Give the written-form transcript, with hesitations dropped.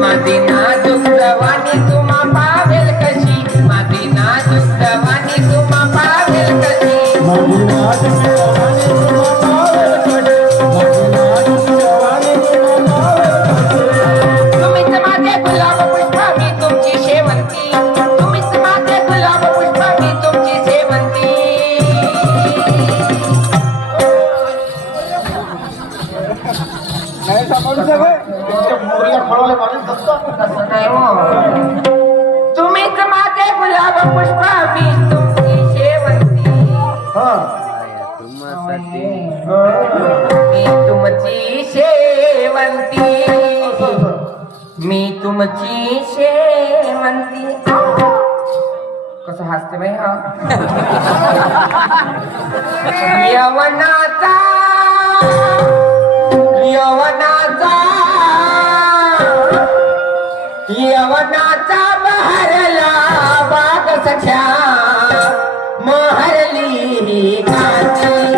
माझी नाजूक जवानी तुम्हा पावेल कशी, माझी नाजूक जवानी तुम्हा पावेल कशी, माझी नाजूक जवानी तुम्हा पावेल कशी, माझी नाजूक जवानी तुम्हा पावेल कशी. तुम्हीच माझे गुलाब पुष्प मी तुमची शेवंती, तुम्हीच माझे गुलाब पुष्प मी तुमची शेवंती. नाही सांभाळू सगळे मोरीला खळवले माणूस तसं नाही हो. तुम्हीच माझे गुलाब पुष्प मी तुमची शेवंती. मी तुमची शेवंती, मी तुमची शेवंती. कसं हसते बाई हा. यवनाचा यवनाचा यवनाचा बहरला बाग सख्या मोहरली कांती.